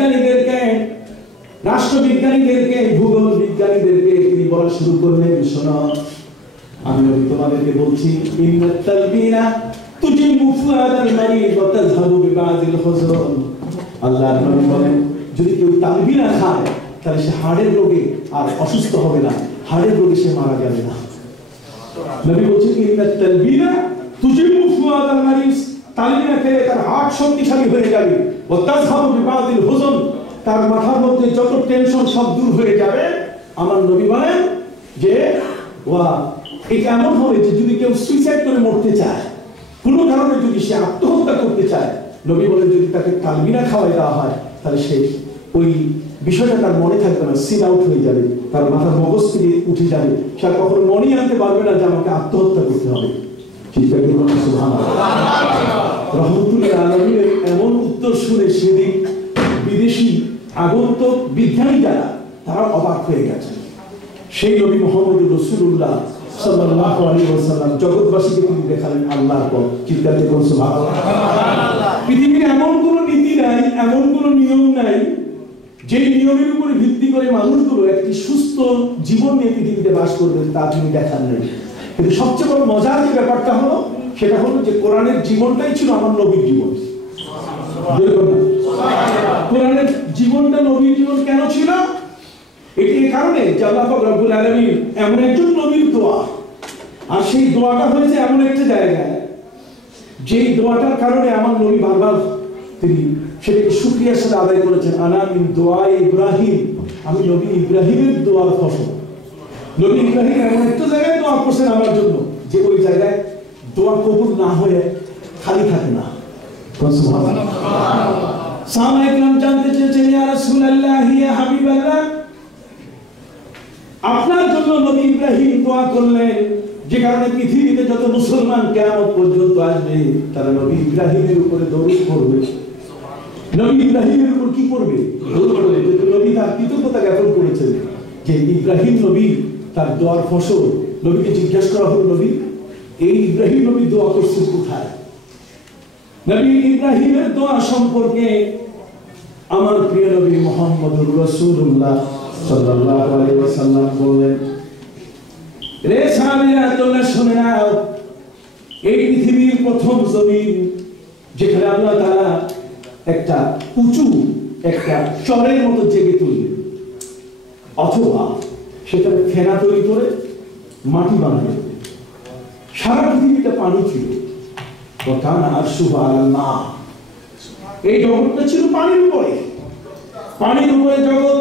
বিজ্ঞানীদেরকে, রাষ্ট্রবিজ্ঞানীদেরকে, ভূগোল বিজ্ঞানীদেরকে তিনি বলা শুরু করলেন, শোনো আমি নবী তোমাদেরকে বলছি, ইন্নাত তালবিনা তুজিবু ফুআদাল মারিদ ওয়া তাযহাবু বিবাযিল হুজুন। আল্লাহর নবী বলেন, যদি কেউ তালবিনা খায় তাহলে সে হাড়ের রোগে আর অসুস্থ হবে না, হাড়ের রোগে সে মারা যাবে না। নবী বলছেন ইন্নাত তালবিনা তুজিবু ফুআদাল মারিদ, তালবিনা খেলে তার হার্ট শক্তিশালী হয়ে যাবে, ওয়া তাযহাবু বিবাযিল হুজুন, তার মাথার মধ্যে যত টেনশন সব দূর হয়ে যাবে। আমার নবী বলেন যে ওয়া এটা এমন হবে যে যদি কেউ সুইসাইড করে মরতে চায়, কোনো কারণে যদি সে আত্মহত্যা করতে চায়, নবী বলেন যদি তাকে তালবিনা খাওয়াই দেওয়া হয় তাহলে সে ওই বিষয়টা তার মনে থাকবে না, সিন আউট হয়ে যাবে, তার মাথার মগজ থেকে উঠে যাবে, সে কখনো মনে আনতে পারবে না যে আমাকে আত্মহত্যা করতে হবে। ঠিক আছে, সুবহানাল্লাহ। রহমতুল্লাহ আলামিনের এমন উত্তর শুনে সেদিন বিদেশি আগন্তুক বিজ্ঞানী যারা, তারা অবাক হয়ে গেছে। সেই নবী মুহাম্মদ রাসূলুল্লাহ সাল্লাল্লাহু আলাইহি ওয়াসাল্লাম জগৎবাসীকে তিনি দেখালেন আল্লাহর পথ। চিন্তাতে কোন সুবহানাল্লাহ। পৃথিবীর এমন কোন নীতি নাই, এমন কোন নিয়ম নাই যে নিয়মের উপর ভিত্তি করে মানুষগুলো একটি সুস্থ জীবন নিয়ে পৃথিবীতে বাস করবে, তা তিনি দেখান নাই। কিন্তু সবচেয়ে বড় মজার যে ব্যাপারটা হলো, সেটা হলো যে কোরআনের জীবনটাই ছিল আমার নবীর জীবন। কোরআনের জীবনটা নবীর জীবন কেন ছিল? এটি এই কারণে যে আল্লাহ পাক রব্বুল আলামিন এমন একজন নবীর দোয়া, আর সেই দোয়াটা হয়েছে এমন একটা জায়গায়, যেই দোয়াটার কারণে আমার নবী বারবার তিনি সেটাকে শুকরিয়ার সাথে আদায় করেছেন। আনা মিন দোয়া ইব্রাহিম, আমি নবী ইব্রাহিমের দোয়ার ফসল। নবী ইব্রাহিম এমন একটা জায়গায় দোয়া করছেন আমার জন্য, যে ওই জায়গায় দোয়া কবুল না হয়ে খালি থাকে না। সুবহানাল্লাহ। সাহাবায়ে কেরাম জানতে চেয়েছেন, ইয়া রাসূলুল্লাহ, ইয়া হাবিবাল্লাহ, আপনার জন্য নবী ইব্রাহিম দোয়া করলেন, যে কারণে পৃথিবীতে যত মুসলমান কিয়ামত পর্যন্ত আসবে তারা নবী ইব্রাহিমের উপরে দরুদ পড়বে। নবী ইব্রাহিমের উপর কি করবে? দরুদ পড়বে। নবী তার কৃতজ্ঞতা জ্ঞাপন করেছেন যে ইব্রাহিম নবী তার দোয়ার ফসল। নবীকে জিজ্ঞাসা করা হলো, নবী এই ইব্রাহিম নবী দোয়া করছেন কোথায়? নবী ইব্রাহিমের দোয়া সম্পর্কে আমার প্রিয় নবী মুহাম্মদুর রাসূলুল্লাহ সাল্লাল্লাহু আলাইহি ওয়াসাল্লাম বলেন, রে সাহাবীরা তোমরা শুনে নাও, এই পৃথিবীর প্রথম জমিন যেখানে আল্লাহ তাআলা একটা উঁচু একটা চরের মতো জেগে তুললেন, অথবা সেখানে ফেনা তৈরি করে মাটি বানালেন, সারা পৃথিবীটা পানি ছিল। ওয়াকানা আরশুহু আলাল মা, এই জগৎটা ছিল পানির উপরে, পানির উপরে জগৎ,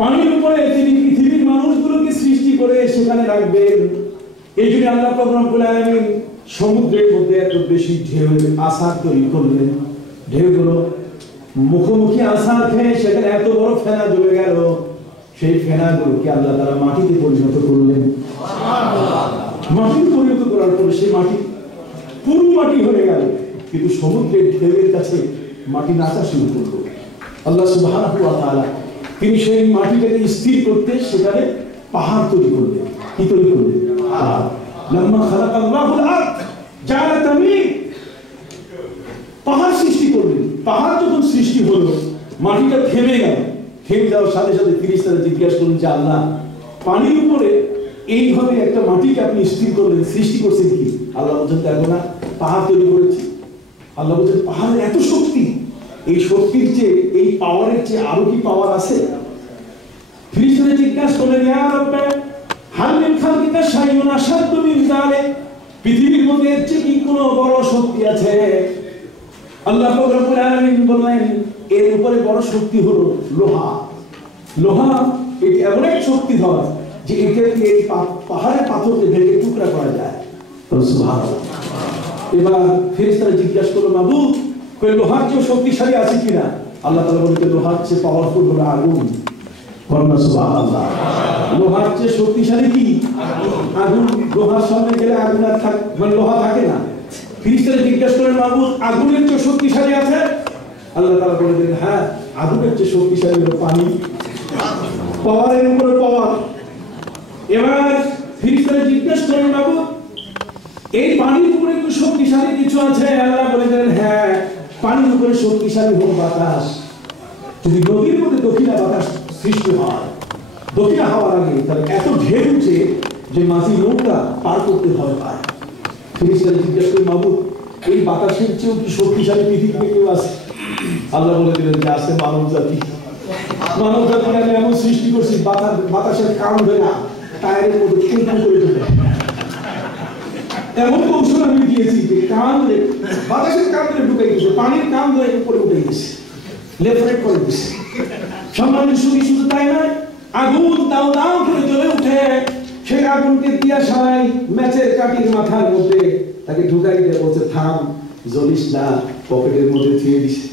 পানির উপরে তিনি পৃথিবীর মানুষগুলোকে সৃষ্টি করে সেখানে রাখবেন। এই জন্য আল্লাহ পাক রব্বুল আলামিন সমুদ্রের মধ্যে এত বেশি ঢেউয়ের আসার তৈরি করলেন, ঢেউগুলো মুখোমুখি আসার খেয়ে সেখানে এত বড় ফেনা জমে গেল, সেই ফেনাগুলোকে আল্লাহ তারা মাটিতে পরিণত করলেন। মাটিতে পরিণত করার পরে সেই মাটি পুরো মাটি হয়ে গেল, কিন্তু সমুদ্রের ঢেউয়ের কাছে মাটি নাচা শুরু করলো। আল্লাহ সুবহানাহু ওয়া তাআলা তিনি সেই মাটিটাকে স্থির করতে সেখানে পাহাড় তৈরি করলেন। কি তৈরি করলেন? লাম্মা খালাকাল্লাহুল আরদ জাআলা তামিম, পাহাড় সৃষ্টি করলেন। পাহাড় যখন সৃষ্টি হলো, মাটিটা থেমে গেল। থেমে যাওয়ার সাথে সাথে ফেরেশতারা জিজ্ঞাসা করলেন যে আল্লাহ, পানির উপরে এইভাবে একটা মাটিকে আপনি স্থির করলেন, সৃষ্টি করছেন কি? আল্লাহ বলছেন, দেখো না পাহাড় তৈরি করেছি। আল্লাহ বলছেন, পাহাড়ের এত শক্তি, এই শক্তির চেয়ে, এই পাওয়ারের চেয়ে আরো কি পাওয়ার আছে? ফেরেশতারা জিজ্ঞাসা করলেন, ইয়া রাব্বি হাল মিন খালকিকা শাইউন আশাদ্দু মিন যালিক, পৃথিবীর মধ্যে এর চেয়ে কি কোনো বড় শক্তি আছে? আল্লাহ পাক রব্বুল আলামিন বললেন, এর উপরে বড় শক্তি হলো লোহা। লোহা এটি এমন এক শক্তিধর যে একে এই পাহাড়ের পাথরকে ভেঙে টুকরা করা যায়। সুবহানাল্লাহ। এবার ফেরেশতারা জিজ্ঞাসা করলো, মাবুদ কই লোহার চেয়ে শক্তিশালী আছে কিনা? আল্লাহ তাআলা বলেন, লোহার চেয়ে পাওয়ারফুল হলো আগুন। বলনা সুবহানাল্লাহ। লোহার চেয়ে শক্তিশালী কি? আগুন। লোহার সামনে গেলে আগুন আর মানে লোহা থাকে না। ফেরেশতারা জিজ্ঞাসা করেন, মাবুদ আগুনের চেয়ে শক্তিশালী আছে? আল্লাহ তাআলা বলেন, হ্যাঁ, আগুনের চেয়ে শক্তিশালী হলো পানি। পাওয়ারের উপরে পাওয়ার। এবার ফেরেশতারা জিজ্ঞাসা করেন, মাবুদ এই পানির উপরে কি শক্তিশালী কিছু আছে? আল্লাহ বলেন, হ্যাঁ, পানির উপরে শক্তিশালী হলো বাতাস। যদি নদীর মধ্যে দক্ষিণা বাতাস সৃষ্টি হয়, দক্ষিণা হওয়ার আগে তাহলে এত ঢেউ উঠে যে মাঝি নৌকা পার করতে ভয় পায়। ফেরেশতারা জিজ্ঞাসা করে, মাবুদ, এই বাতাসের চেয়েও কি শক্তিশালী পৃথিবীতে কেউ আছে? আল্লাহ বলে দিলেন যে আছে মানব জাতি। মানব জাতিকে আমি এমন সৃষ্টি করছি, বাতাসের কান ধরে না টায়ারের মধ্যে টুকটুক করে ঢুকে, এমন কৌশল আমি দিয়েছি যে কান ধরে বাতাসের কান ধরে ঢুকে গেছে, পানির কান ধরে উপরে উঠে গেছে, লেফট রাইট করে দিচ্ছে। সম্মানিত সুখী, শুধু তাই নয়, আগুন দাও দাও করে জ্বলে উঠে সেই আগুনকে দিয়া সারাই ম্যাচের কাঠির মাথার মধ্যে তাকে ঢুকাই দিয়ে বলছে, থাম, জ্বলিস না, পকেটের মধ্যে থুয়ে দিছে।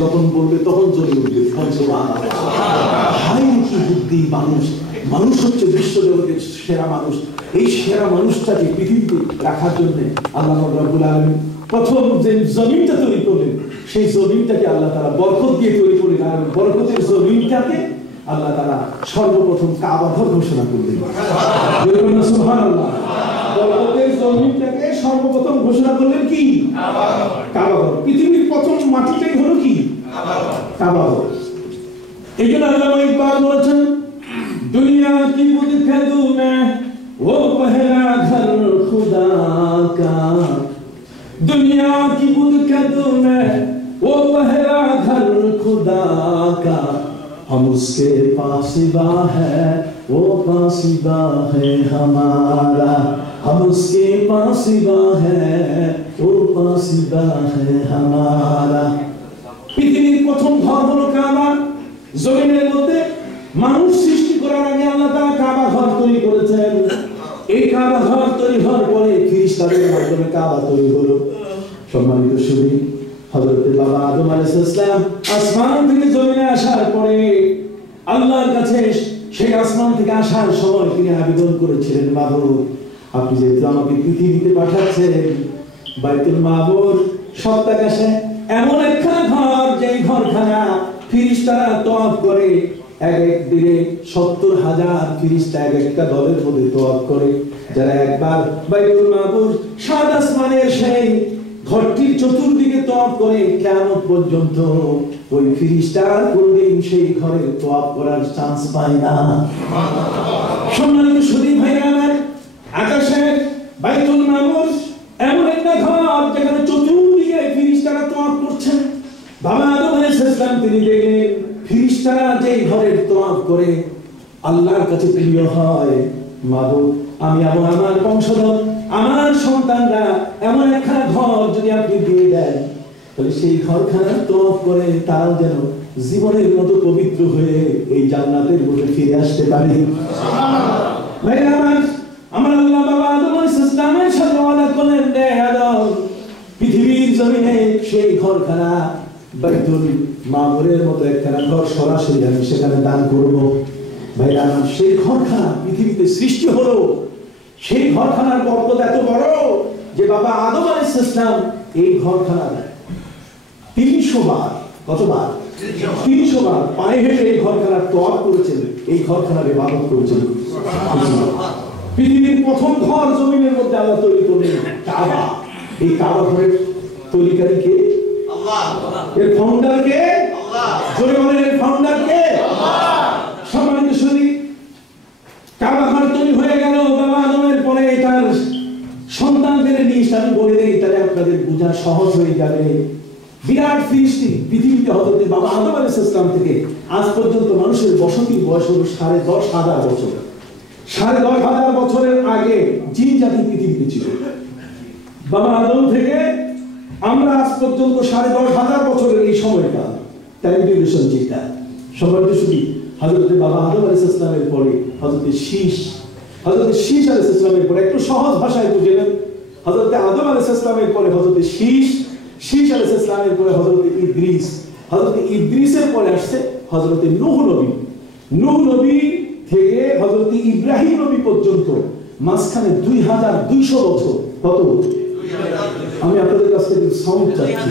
যখন বলবে তখন জ্বলে উঠবে। হাই কি বুদ্ধি মানুষ! মানুষ হচ্ছে বিশ্ব জগতের সেরা মানুষ। এই সেরা মানুষটাকে পৃথিবীতে রাখার জন্য আল্লাহ রাব্বুল আলামিন প্রথম যে জমিনটা তৈরি করলেন, সেই জমিনটাকে আল্লাহ তাআলা বরকত দিয়ে তৈরি করলেন। আর বরকতের জমিনটাকে আল্লাহ তাআলা সর্বপ্রথম কাবা ঘর ঘোষণা করলেন। সুবহানাল্লাহ। বরকতের জমিনটাকে সর্বপ্রথম ঘোষণা করলেন কি? কাবা ঘর। পৃথিবীর প্রথম মাটিটাই হলো কি? কাবা ঘর। এই জন্য আল্লামা ইকবাল বলেছেন, দুনিয়া কি বুদ কদু মে वो पहला घर खुदा का, दुनिया की बुदकदों में वो पहला घर खुदा का, हम उसके पासिबा है वो पासिबा है हमारा, हम उसके पासिबा है वो पासिबा है हमारा। পৃথিবীর প্রথম ঘর হলো কাবা। জমিনের মধ্যে মানুষ সৃষ্টি করার আগে আল্লাহ তাআলা কাবা ঘর তৈরি করেছেন। এই কাবা ঘর তৈরি হওয়ার পরে ফেরেশতাদের মাধ্যমে কাবা তৈরি হলো। সম্মানিত সুধী, হযরত বাবা আদম আলাইহিস সালাম আসমান থেকে জমিনে আসার পরে আল্লাহর কাছে সেই আসমান থেকে আসার সময় তিনি আবেদন করেছিলেন, মাবুদ, আপনি যেহেতু আমাকে পৃথিবীতে পাঠাচ্ছেন, বাইতুল মামুর সপ্তাকাশে এমন একখানা ঘর, যেই ঘরখানা ফেরেশতারা তওয়াফ করে, এক এক দিনে 70,000 ফেরেশতা এক একটা দলের মধ্যে তওয়াফ করে, যারা একবার বাইতুল মামুর সাত আসমানের সেই ঘরটির চতুর্দিকে তওয়াফ করে, কিয়ামত পর্যন্ত ওই ফেরেশতারা কোনদিন সেই ঘরে তওয়াফ করার চান্স পায় না। সম্মানিত সুধী ভাইরা আমার, আকাশের বাইতুল মামুর এমন একটা ঘর যেখানে চতুর্দিকে ফেরেশতারা তওয়াফ করছেন। বাবা আদম আলাইহিস সালাম তিনি দেখলেন ফেরেশতারা যে ঘরের তওয়াফ করে আল্লাহর কাছে প্রিয় হয়, মাবুদ, আমি আমার বংশধর, আমার সন্তানরা এমন একটা ঘর যদি আপনি দিয়ে দেন, তাহলে সেই ঘরখানা তওয়াফ করে তারাও যেন জীবনের মতো পবিত্র হয়ে এই জান্নাতের মধ্যে ফিরে আসতে পারে। সুবহানাল্লাহ। ভাইরা আমার আল্লাহ বাবা আদম আলাইহিস সালামের সাথে ওয়াদা করলেন, রে আদম, পৃথিবীর জমিনে সেই ঘরখানা বাইতুল মামুরের মতো একখানা ঘর সরাসরি আমি সেখানে দান করব। ভাইরা আমার, সেই ঘরখানা পৃথিবীতে সৃষ্টি হলো। সেই ঘরখানার বরকত এত বড় যে বাবা আদম আলাইহিস সালাম এই ঘরখানা 300 বার, কতবার? 300 বার পায়ে হেঁটে এই ঘরখানার তওয়াফ করেছেন, এই ঘরখানার ইবাদত করেছেন। পৃথিবীর প্রথম ঘর জমিনের মধ্যে আল্লাহ তৈরি করলেন কাবা। এই কাবা ঘরের তৈরিকারী কে? আল্লাহ। এর ফাউন্ডার কে? আল্লাহ। জোরে বলেন, এর ফাউন্ডার কে? আল্লাহ। সম্মানিত সুধী, কাবা ঘর তৈরি হয়ে গেল। বাবা আদমের পরে তার সন্তানদের নিয়ে আমি বলে দেই, তাহলে আপনাদের বোঝা সহজ হয়ে যাবে। বিরাট সৃষ্টি পৃথিবীতে হতে বাবা আদম আলাইহিস সালাম থেকে আজ পর্যন্ত মানুষের বসতির বয়স হলো 10,500 বছর। 10,500 বছরের আগে জিন জাতি পৃথিবীতে ছিল। বাবা আদম থেকে আমরা আজ পর্যন্ত 10,500 বছরের এই সময়টা টাইম ডিউরেশন যেটা সম্মানিত সুধী, হযরত বাবা আদম আলাইহিস সালামের পরে হযরত শীশ আলাইহিস সালামের পরে, একটু সহজ ভাষায় বুঝে নেন, হযরত আদম আলাইহিস সালামের পরে হযরত শীশ আলাইহিস সালামের পরে হযরত ইদ্রিসের পরে আসছে হযরত নূহ নবী। নূহ নবী থেকে হযরত ইব্রাহিম নবী পর্যন্ত মাঝখানে 2,200 বছর। কত? আমি আপনাদের কাছ থেকে সাউন্ড চাচ্ছি।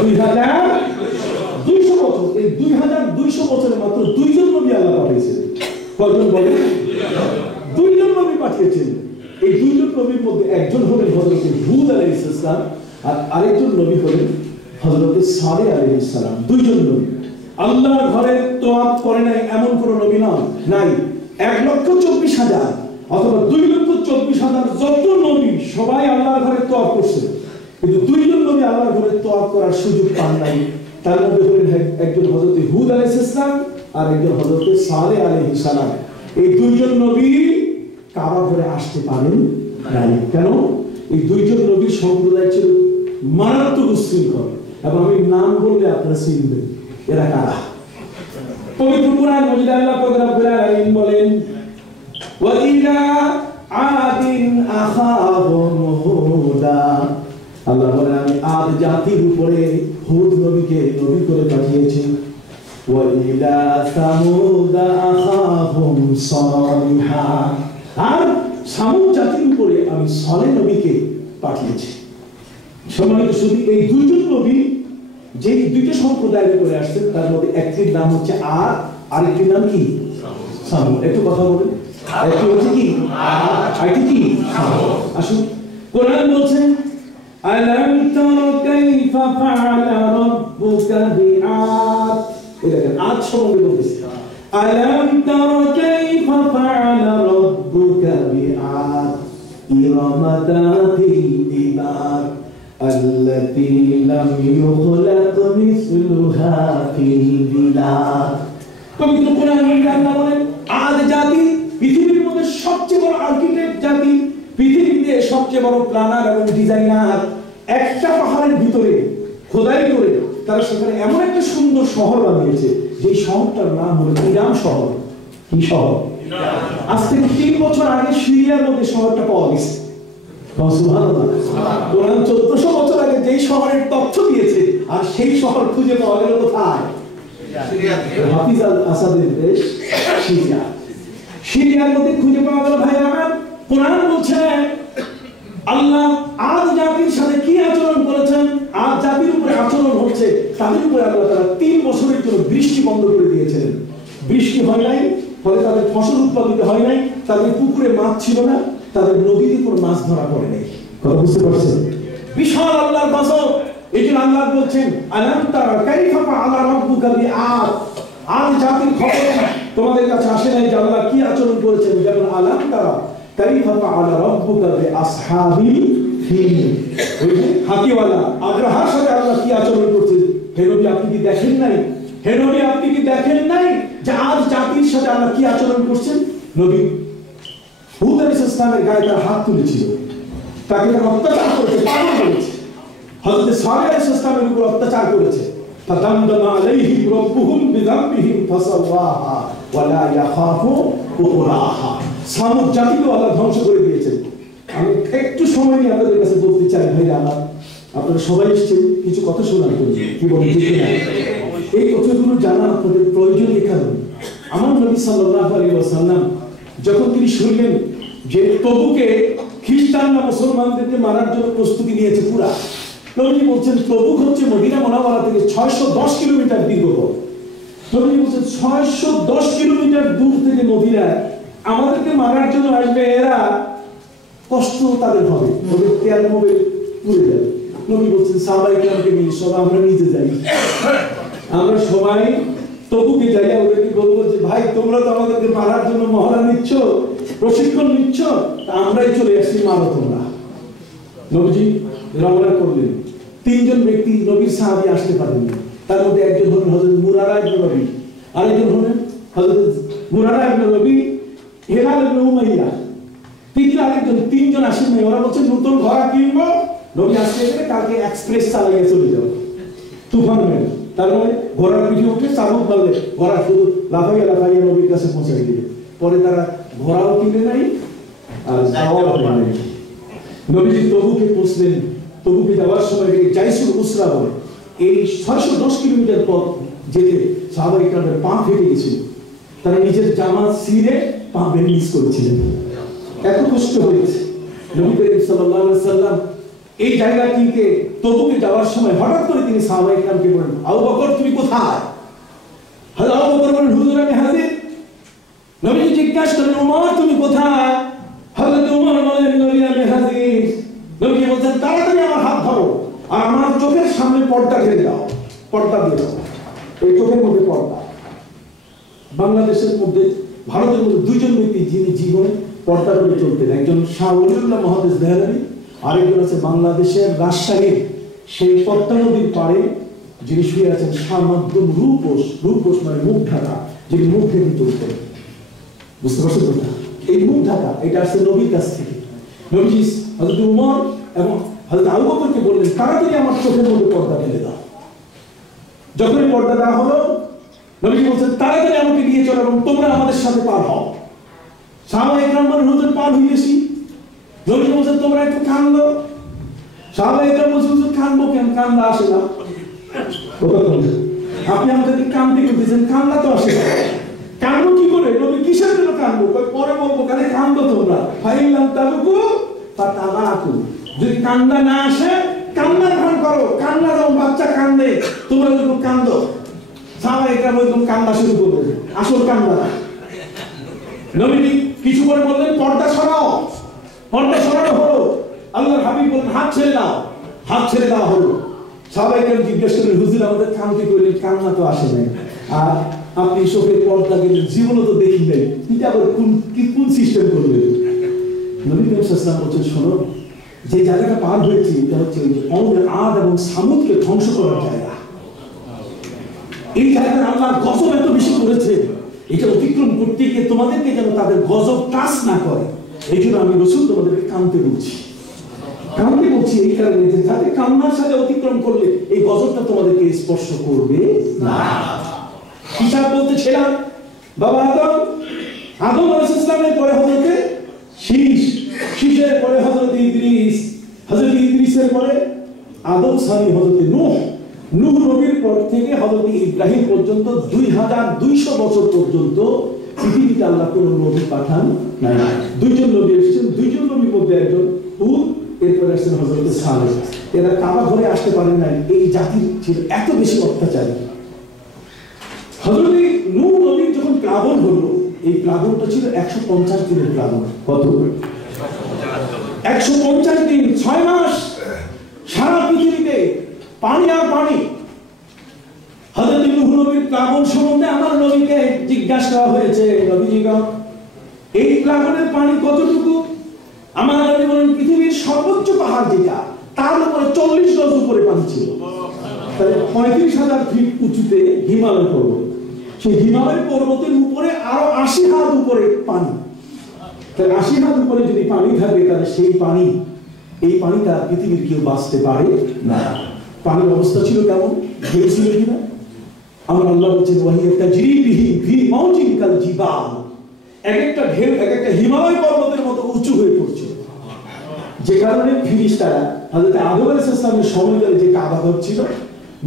2,200 বছর। এই 2,200 বছরে মাত্র 2 জন নবী আল্লাহ পাঠিয়েছেন। কয়জন বলেন? 2 জন নবী পাঠিয়েছেন। এই 2 জন নবীর মধ্যে একজন হলেন হযরত হুদ আলাইহিস সালাম, আর আরেকজন নবী হলেন হযরত সালেহ আলাইহিস সালাম। 2 জন নবী। আল্লাহর ঘরে তওয়াফ করে নাই এমন কোন নবী নাই। 1,24,000 অথবা 2,24,000 যত নবী সবাই আল্লাহর ঘরে তওয়াফ করছে, কিন্তু 2 জন নবী আল্লাহর ঘরে তওয়াফ করার সুযোগ পান নাই। তার মধ্যে হলেন একজন হযরত হুদ আলাইহিস সালাম আর একজন হযরত সালেহ আলাইহিস সালাম। এই 2 জন নবী কাবা ঘরে আসতে পারেন নাই। কেন? এই 2 জন নবীর সম্প্রদায় ছিল মারাত্মক উচ্ছৃঙ্খল, এবং আমি নাম বললে আপনারা চিনবেন এরা কারা। পবিত্র কুরআন মজিদে আল্লাহ পাক রব্বুল আলামিন বলেন, ওয়া ইলা আদিন আখাহুম হুদা, আল্লাহ বলেন আমি আদ জাতির উপরে হুদ নবীকে নবী করে পাঠিয়েছি। ওয়া ইলা সামুদ আখাহুম সালিহা, আর সামুদ জাতির উপরে আমি সালেহ নবীকে পাঠিয়েছি। সম্মানিত শুধু এই 2 জন নবী যে 2টা সম্প্রদায়ের উপরে আসছেন, তার মধ্যে একটির নাম হচ্ছে আদ, আরেকটির নাম কি? সামুদ। একটু কথা বলেন, একটি হচ্ছে কি আদ, আরেকটি কি সামুদ। আসুন, কোরআন বলছেন আলাম তারা কাইফা ফাআলা রাব্বুকা বিআদ, এটা আদ সম্বন্ধে বলতেছে। আলাম তারা কাইফা ফাআলা রাব্বুকা বিআদ ইরামা যাতিল ইমাদ التي لم يخلق مثلها في البلاد। পবিত্র কোরআনে আল্লাহ বলেন আদ জাতি পৃথিবীর মধ্যে সবচেয়ে বড় আর্কিটেক্ট জাতি, পৃথিবীতে সবচেয়ে বড় প্ল্যানার এবং ডিজাইনার। একটা পাহাড়ের ভিতরে খোদাই করে তারা সেখানে এমন একটা সুন্দর শহর বানিয়েছে, যে শহরটার নাম হলো ইরাম শহর। কি শহর? আজ থেকে 3 বছর আগে সিরিয়ার মধ্যে শহরটা পাওয়া গেছে। সুবহানাল্লাহ। কোরআন 1400 বছর আগে যেই শহরের তথ্য দিয়েছে, আর সেই শহর খুঁজে পাওয়া গেল কোথায়? সিরিয়াতে। হাফিজ আল আসাদের দেশ সিরিয়া। সিরিয়ার মধ্যে খুঁজে পাওয়া গেল। ভাই আমার কোরআন বলছে আল্লাহ আদ জাতির সাথে কি আচরণ করেছেন, আদ জাতির উপরে আচরণ হচ্ছে তাদের উপরে আল্লাহ তাআলা 3 বছরের জন্য বৃষ্টি বন্ধ করে দিয়েছিলেন। বৃষ্টি হয় নাই, ফলে তাদের ফসল উৎপাদিত হয় নাই, তাদের পুকুরে মাছ ছিল না, তাদের নদীতে কোনো মাছ ধরা পড়ে নাই। কথা বুঝতে পারছেন? বিশাল আল্লাহর গজব। এই জন্য আল্লাহ বলছেন আলাম তারা কাইফা ফাআলা রাব্বুকা বিআদ, আদ জাতির খবর তোমাদের কাছে আসে নাই যে আল্লাহ কি আচরণ করেছেন? যেমন আলাম তারা কাইফা ফাআলা রাব্বুকা বিআসহাবিল ফিল, ওই যে হাতিওয়ালা আব্রাহার সাথে আল্লাহ কি আচরণ করছেন। হে নবী আপনি কি দেখেন নাই? হে নবী আপনি কি দেখেন নাই যে আদ জাতির সাথে আল্লাহ কি আচরণ করছেন? নবী হুদ আলাইহিস সালামের গায়ে তার হাত তুলেছিল, তাকে অত্যাচার করেছে, পাগল করেছে। হযরত সালেহ আলাইহিস সালামের উপর অত্যাচার করেছে। ফাদামদামা আলাইহিম রাব্বুহুম বিযামবিহিম ফাসাওয়াহা ওয়া লা ইয়াখাফু উকরাহা। সামুদ জাতিকে আল্লাহ ধ্বংস করে দিয়েছেন। আমি একটু সময় নিয়ে আপনাদের কাছে বলতে চাই, ভাইরা আমার, আপনারা সবাই এসেছেন কিছু কথা শোনার জন্য। কি বলেন ঠিক না? এই কথাগুলো জানা আপনাদের প্রয়োজনীয় কারণ আমার নবী সাল্লাল্লাহু আলাইহি ওয়াসাল্লাম যখন তিনি শুনলেন যে তবুকে খ্রিস্টানরা মুসলমানদেরকে মারার জন্য প্রস্তুতি নিয়েছে পুরা, নবী বলছেন তবুক হচ্ছে মদিনা মুনাওয়ারা থেকে 610 কিলোমিটার দীর্ঘ পথ। নবী বলছেন 610 কিলোমিটার দূর থেকে মদিনায় আমাদেরকে মারার জন্য আসবে, এরা কষ্ট তাদের হবে, ওদের তেল মোবিল পুড়ে যাবে। নবী বলছেন সাহাবায়ে কেরামকে নিয়ে সবাই আমরা নিজে যাই, আমরা সবাই তবুকে যাইয়া ওদেরকে বলবো যে ভাই তোমরা তো আমাদেরকে মারার জন্য মহড়া নিচ্ছ, প্রশিক্ষণ নিচ্ছ, আমরাই চলে আসছি, মারো তোমরা। নবীজি রওনা করলেন। 3 জন ব্যক্তি নবীর সাহাবী আসতে পারেন। তার মধ্যে একজন হলেন হযরত মুরারা ইবনে রবি, আরেকজন হলেন হযরত মুরারা ইবনে রবি, হিলাল ইবনে উমাইয়া, আরেকজন। 3 জন আসেন নাই। ওরা বলছে নতুন ঘোড়া কিনবো, নবী আসলে গেলে কালকে এক্সপ্রেস চালাইয়া চলে যাও, তুফান মেরে। তার মানে ঘোড়ার পিঠে উঠে চাবুক মারলে ঘোড়া শুধু লাফাইয়া লাফাইয়া নবীর কাছে পৌঁছাই দিবে। পরে তারা ঘোড়াও কিনে নাই আর যাওয়াও পারে। নবীজি তবুকে পৌঁছলেন। তবুকে যাওয়ার সময় জাইসুল উসরা বলে এই 610 কিলোমিটার পথ যেতে সাহাবায়ে কেরামের পা ফেটে গেছিল। তারা নিজের জামা ছিঁড়ে পা ব্যান্ডেজ করেছিলেন, এত কষ্ট হয়েছে। নবী করিম সাল্লাল্লাহু আলাইহি সাল্লাম এই জায়গাটিকে তবুকে যাওয়ার সময় হঠাৎ করে তিনি সাহাবায়ে কেরামকে বলেন, আবু বকর তুমি কোথায়? হযরত আবু বকর বলেন, হুজুর আমি হাজির। নবীজি জিজ্ঞাসা করেন, ওমর তুমি কোথায়? হযরত ওমর বলেন, নবী আমি হাজির। নবীজি বলেন, তাড়াতাড়ি আমার হাত ধরো আর আমার চোখের সামনে পর্দা ঢেলে দাও, পর্দা দিয়ে দাও, এই চোখের মধ্যে বাংলাদেশের মধ্যে ভারতের মধ্যে দুইজন ব্যক্তি যিনি জীবনে পর্দা করে চলতেন, একজন শাহ ওলিউল্লাহ মহাদেশ দেহরানি, আরেকজন আছে বাংলাদেশের রাজশাহীর সেই পদ্মা নদীর পাড়ে যিনি শুয়ে আছেন শাহ মাধ্যম রূপোষ মানে মুখ ঢাকা, যিনি মুখ ঢেকে চলতেন। বুঝতে পারছেন কথা? এই মুখ ঢাকা এটা আসছে নবীর কাছ থেকে। নবীজি হযরত উমর এবং হযরত আবু বকরকে বললেন, তাড়াতাড়ি আমার চোখের মধ্যে পর্দা ফেলে দাও। যখনই পর্দা দেওয়া হলো, নবীজি বলছেন, তাড়াতাড়ি আমাকে নিয়ে চলো এবং তোমরা আমাদের সাথে পার হও। সাহাবায়ে কেরাম বলেন, হুজুর পার হইয়েছি। নবীজি বলছেন, তোমরা একটু কান্দো। সাহাবায়ে কেরাম বলছেন, হুজুর কান্দবো কেন? কান্দা আসে না। আপনি আমাদেরকে কান্দতে বলতেছেন, কান্না তো আসে না। কান্দবো কি করে? নবী কিসের জন্য কান্দবো? পরে বলবো, কানে কান্দো তোমরা। ফাইলাম তাবুকু ফাতাবাকু। যদি কান্না না আসে, কান্নার ভান করো। কান্না দাও, বাচ্চা কান্দে, তোমরা যখন কান্দো। সাহাবায়ে কেরাম ওইরকম কান্না শুরু করবে, আসল কান্না না। নবীজি কিছু করে বললেন, পর্দা সরাও। পর্দা সরানো হলো। আল্লাহর হাবিব বললেন, হাত ছেড়ে দাও। হাত ছেড়ে দেওয়া হলো। সাহাবায়ে কেরাম জিজ্ঞেস করলেন, হুজুর আমাদের কান্দতে কইলেন, কান্না তো আসে নাই, আর আপনি চোখের পর্দা গেলেন, জীবনও তো দেখি নাই, এটা আবার কোন সিস্টেম করলেন? নবী করিম সাল্লাল্লাহু আলাইহি ওয়াসাল্লাম বলছেন, শোনো, যে জায়গাটা পার হয়েছে এটা হচ্ছে আদ এবং সামুদকে ধ্বংস করার জায়গা। এই জায়গায় আল্লাহ গজব এত বেশি করেছে, এটা অতিক্রম করতে গিয়ে তোমাদেরকে যেন তাদের গজব টাচ না করে, এই জন্য আমি রাসূল তোমাদেরকে কাঁদতে বলছি। কাঁদতে বলছি এই কারণে যে যাতে কান্নার সাথে অতিক্রম করলে এই গজবটা তোমাদেরকে স্পর্শ করবে না। হিসাব বলতেছিলাম, বাবা আদম আলাইহিস সালামের পরে হযরতে শীষের পরে হযরত ইদ্রিস, হযরত ইদ্রিসের পরে আদম সানি হযরত নূহ নবীর পর থেকে হযরত ইব্রাহিম পর্যন্ত 2200 বছর পর্যন্ত পৃথিবীতে আল্লাহ কোন নবী পাঠান নাই। দুইজন নবী এসেছেন, দুইজন নবীর মধ্যে একজন হুদ, এরপরে আসছেন হযরত সালেহ। এরা কাবা ঘরে আসতে পারেন নাই, এই জাতির ছিল এত বেশি অত্যাচারী। হযরত নূহ নবীর যখন প্লাবন হলো, এই প্লাবনটা ছিল 150 দিনের প্লাবন। কত? 150 দিন, 6 মাস সারা পৃথিবীতে পানি আর পানি। হযরত নূহ নবীর প্লাবন সম্বন্ধে আমার নবীকে জিজ্ঞাসা করা হয়েছে, নবীজিগণ এই প্লাবনের পানি কতটুকু? আমার নবী বলেন, পৃথিবীর সর্বোচ্চ পাহাড় যেটা, তার উপরে 40 গজ উপরে পানি ছিল। তাহলে 35,000 ফিট উঁচুতে হিমালয় পর্বত, সেই হিমালয় পর্বতের উপরে আরো 80 হাত উপরে পানি। তাহলে 80 হাত উপরে যদি পানি থাকে, তাহলে সেই পানি, এই পানিটা পৃথিবীর কেউ বাঁচতে পারে না। পানির অবস্থা ছিল কেমন? ঢেউ ছিল কিনা? আমার আল্লাহ বলছেন, ওয়াহিয়া তাজরি বিহি ফি মাউজিন কাল জিবাল। এক একটা ঢেউ এক একটা হিমালয় পর্বতের মতো উঁচু হয়ে পড়ছে, যে কারণে ফিরিস্তারা হযরত আদম আলাইহিস সালামের সময়কালে যে কাবা ঘর ছিল,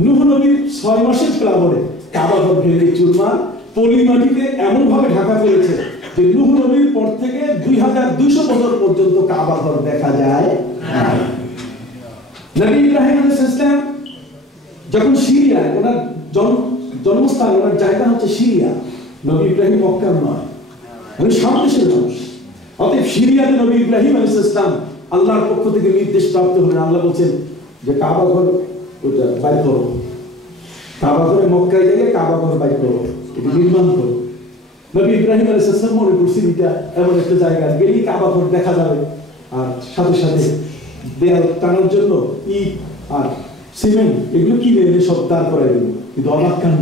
নূহ নবীর 6 মাসের প্লাবনে কাবা ঘর ভেঙে চুরমার, পলি মাটিতে এমন ভাবে ঢাকা পড়েছে যে নূহ নবীর পর থেকে 2200 বছর পর্যন্ত কাবা ঘর দেখা যায় না। নবী ইব্রাহিম আলাইহিস সালাম যখন সিরিয়া, ওনার জন্মস্থান, ওনার জায়গা হচ্ছে সিরিয়া, নবী ইব্রাহিম মক্কার নয়, উনি সামদেশের মানুষ। অতএব সিরিয়াতে নবী ইব্রাহিম আলাইহিস সালাম আল্লাহর পক্ষ থেকে নির্দেশ প্রাপ্ত হলেন। আল্লাহ বলছেন যে কাবা ঘর ওটা বাইর করো, কাবা ঘরে মক্কায় গিয়ে কাবা ঘর বাইর করো, এটা নির্মাণ করো। নবী ইব্রাহিম আলাইহিস সালাম মনে করছেন এটা এমন একটা জায়গা গেলেই কাবা ঘর দেখা যাবে, আর সাথে সাথে দেয়াল টানার জন্য ইট আর সিমেন্ট এগুলো কিনে এনে সব দাঁড় করাই দেবো। কিন্তু অবাক কাণ্ড,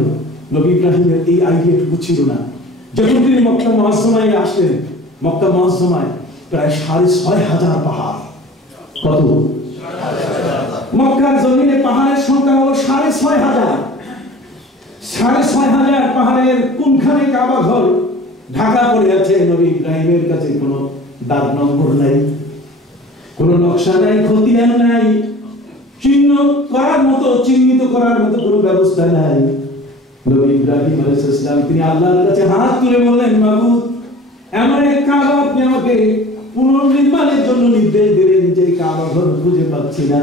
নবী ইব্রাহিমের এই আইডিয়াটুকু ছিল না। যখন তিনি মক্কা মুআজ্জামায় আসলেন, মক্কা মুআজ্জামায় প্রায় 6,500 পাহাড়। কত? মক্কার জমিনে পাহাড়ের সংখ্যা হলো 6,500। 6,500 পাহাড়ের কোনখানে কাবা ঘর ঢাকা পড়ে আছে? নবী ইব্রাহিমের কাছে কোনো দাগ নম্বর নাই, কোনো নকশা নাই, খতিয়ান নাই, চিহ্নিত করার মতো কোনো ব্যবস্থা নাই। নবী ইব্রাহিম আলাইহিস সালাম তিনি আল্লাহর কাছে হাত তুলে বললেন, মাবুদ, এমন এক কাবা আপনি আমাকে পুনর্নির্মাণের জন্য নির্দেশ দিলেন, যে কাবা ঘর খুঁজে পাচ্ছি না।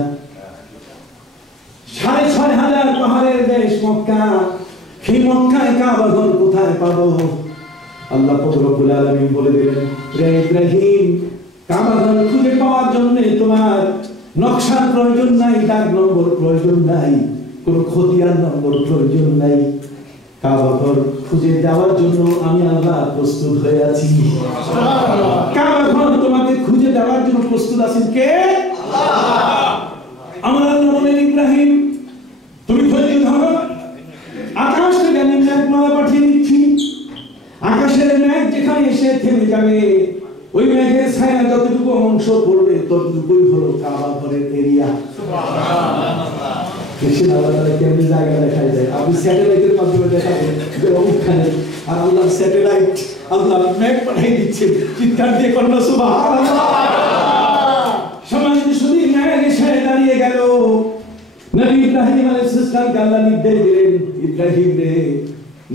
6,500 পাহাড়ের দেশ মক্কা, সেই মক্কায় কাবা ঘর কোথায় পাবো? আল্লাহ রব্বুল আলামিন বলে দিলেন, রে ইব্রাহিম, কাবা ঘর খুঁজে পাওয়ার জন্য তোমার নকশার প্রয়োজন নাই, দাগ নম্বর প্রয়োজন নাই, কোনো খতিয়ান নম্বর প্রয়োজন নাই। কাবা ঘর খুঁজে যাওয়ার জন্য আমি আল্লাহ প্রস্তুত হয়ে আছি। কাবা ঘর তোমাকে খুঁজে দেওয়ার জন্য প্রস্তুত আছেন কে? আল্লাহ। আমার আল্লাহ বলেন, ইব্রাহিম তুমি ধৈর্য ধরো, আকাশ থেকে আমি মেঘমালা পাঠিয়ে দিচ্ছি, আকাশের মেঘ যেখানে এসে থেমে যাবে ওই মেঘের ছায়া যতটুকু অংশ পড়বে ততটুকুই হলো কাবা ঘরের এরিয়া। দেশের আল্লাহ তাআলা কেমন জায়গা দেখায় যায়, আপনি স্যাটেলাইটের মাধ্যমে দেখাবেন যে ওখানে, আর আল্লাহ স্যাটেলাইট আল্লাহ ম্যাপ পাঠিয়ে দিচ্ছে, চিৎকার দিয়ে কন্যা সুবহানাল্লাহ। সমাজ শুধু মেঘ এসে দাঁড়িয়ে গেল, নবী ইব্রাহিম আলাইহিস সালামকে আল্লাহ নির্দেশ দিলেন, ইব্রাহিম রে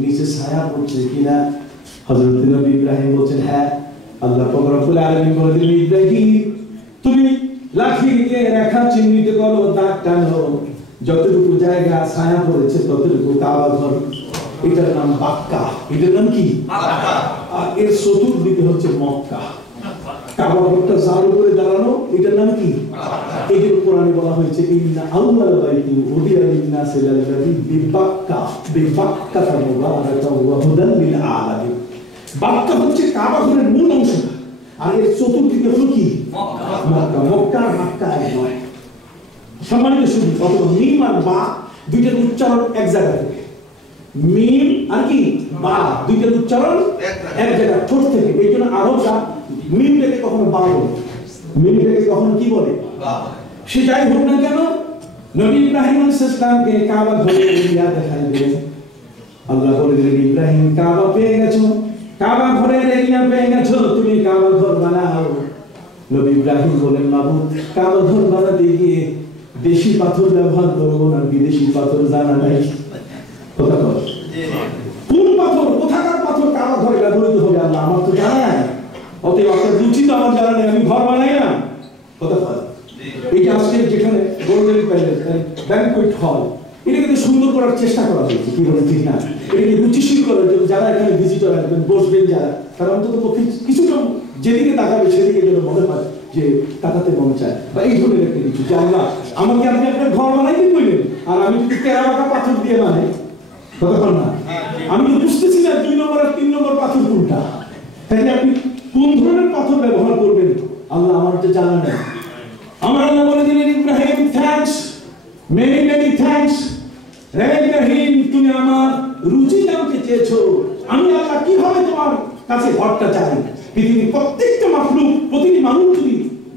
নিচে ছায়া পড়ছে কিনা? হযরত নবী ইব্রাহিম বলেন হ্যাঁ। আল্লাহ পাক রব্বুল আলামিন বলে দিলেন, ইব্রাহিম তুমি লাঠি দিয়ে রেখা চিহ্নিত করো, দাগ টানো, যতটুকু জায়গা ছায়া পড়েছে ততটুকু কাবা ঘর। এটার নাম বাক্কা। এটার নাম কি? বাক্কা। আর এর চতুর্দিকে হচ্ছে মক্কা। কাবা ঘরটা যার উপরে দাঁড়ানো এটার নাম কি? বাক্কা। এই যে কোরআনে বলা হয়েছে ইন্না আউয়াল বাইতিন উদিয়া লিন-নাসি লাল্লাযী বিবাক্কা বিবাক্কাতা মুবারাকান ওয়া হুদান লিল আলামিন। বাক্কা হচ্ছে কাবা ঘরের মূল অংশ, আর এর চতুর্দিকে হলো কি? মক্কা। মক্কা মক্কা মক্কা এক নয়। সম্মানিত শুধু অথবা মিম আর বা দুইটার উচ্চারণ এক জায়গায়, মিম আর কি বা দুইটার উচ্চারণ এক জায়গায় ঠোঁট থেকে। এই জন্য আরবরা মিমটাকে কখনো বা বলে, মিমটাকে কখনো কি বলে? বা। সে যাই হোক না কেন, নবী ইব্রাহিম আলাইহিস সালামকে কাবা ঘরের এরিয়া দেখাই দিলেন। আল্লাহ বলে দিলেন, ইব্রাহিম কাবা পেয়ে গেছো, কাবা ঘরের এরিয়া পেয়ে গেছো, তুমি কাবা ঘর বানাও। নবী ইব্রাহিম বলেন, মাবুদ কাবা ঘর বানাতে গিয়ে দেশি পাথর ব্যবহার করবো না বিদেশি পাথর জানা নাই। কথা বল, কোন পাথর কোথাকার পাথর কাবা ঘরে ব্যবহৃত হবে আল্লাহ আমার তো জানা নাই, অতএব আপনার রুচি তো আমার জানা নেই, আমি ঘর বানাই না। কথা বল, এইটা আজকে যেখানে গোল্ডেন প্যালেস ব্যাংকুয়েট হল, এটাকে সুন্দর করার চেষ্টা করা হয়েছে, কি বলে ঠিক না? এটাকে রুচিশীল করার জন্য যারা এখানে ভিজিটর আসবেন বসবেন যারা, তারা অন্তত পক্ষে কিছুটা যেদিকে তাকাবে সেদিকে যেন মনে হয় যে তাকাতে মন চায়, বা এই ধরনের একটা কিছু যে আল্লাহ আমাকে আপনি আপনার ঘর বানাইতে বললেন আর আমি যদি টেরাকোটা পাথর দিয়ে বানাই। কথা বল না, আমি তো বুঝতেছি না 2 নম্বর আর 3 নম্বর পাথর কোনটা, তাহলে আপনি কোন ধরনের পাথর ব্যবহার করবেন আল্লাহ আমার তো জানা নেই। আমার আল্লাহ বলে দিলেন, Ibrahim thanks, many many thanks. হে ইব্রাহিম তুমি আমার রুচি জানতে চেয়েছো, আমি আল্লাহ কিভাবে তোমার কাছে ঘরটা চাই। পৃথিবীর প্রত্যেকটা মাখলুক, প্রতিটি মানুষ যদি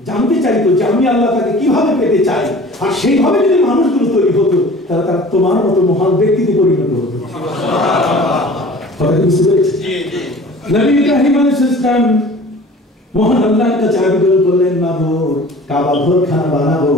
জানতে চাইতো যে আমি আল্লাহ তাকে কিভাবে পেতে চাই, আর সেইভাবে যদি মানুষগুলো তৈরি হতো, তারা তারা তোমার মতো মহান ব্যক্তিতে পরিণত হতো। কথা বুঝতে পেরেছি? নবী ইব্রাহিম আলাইহিস সালাম মহান আল্লাহর কাছে আবেদন করলেন, মাবুদ কাবা ঘরখানা বানাবো,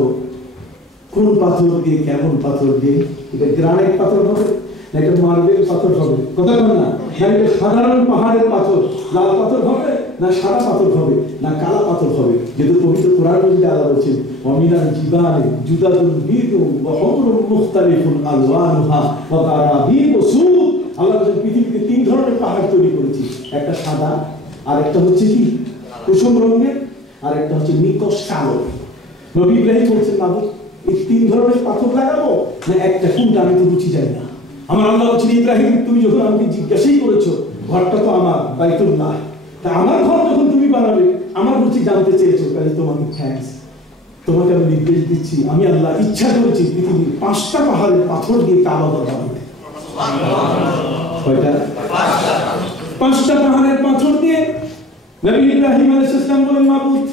কোন পাথর দিয়ে, কেমন পাথর দিয়ে? এটা গ্রানাইট পাথর হবে না এটা মার্বেল পাথর হবে? কথা বল না, এটা সাধারণ পাহাড়ের পাথর লাল পাথর হবে না সাদা পাথর হবে না কালা পাথর হবে? যেহেতু পবিত্র কোরআন মধ্যে আল্লাহ বলছেন, ওয়ামিনাল জিবালি জুদাতুন বিদু ওয়া হুমরুন মুখতালিফুন আলওয়ানুহা ওয়া গারাবিব সুদ। আল্লাহ বলেন পৃথিবীতে 3 ধরনের পাহাড় তৈরি করেছি, একটা সাদা, আর একটা হচ্ছে কি কুসুম রঙের, আর একটা হচ্ছে নিকশ কালো। নবী ইব্রাহিম বলছেন, মাবুদ এই 3 ধরনের পাথর লাগাবো না একটা, কোনটা? আমি তো রুচি যাই না। আমার আল্লাহ বলছেন, ইব্রাহিম তুমি যখন আমাকে জিজ্ঞাসাই করেছো, ঘরটা তো আমার বাইতুল্লাহ, তা আমার ঘর যখন তুমি বানাবে আমার রুচি জানতে চেয়েছো, তাহলে তোমাকে থ্যাঙ্কস। তোমাকে আমি নির্দেশ দিচ্ছি, আমি আল্লাহ ইচ্ছা করেছি পৃথিবীর 5টা পাহাড়ের পাথর দিয়ে কাবা ঘর বানাতে। কয়টা? 5টা পাহাড়ের পাথর দিয়ে। নবী ইব্রাহিম আলাইহিস সালাম বলেন, মাবুদ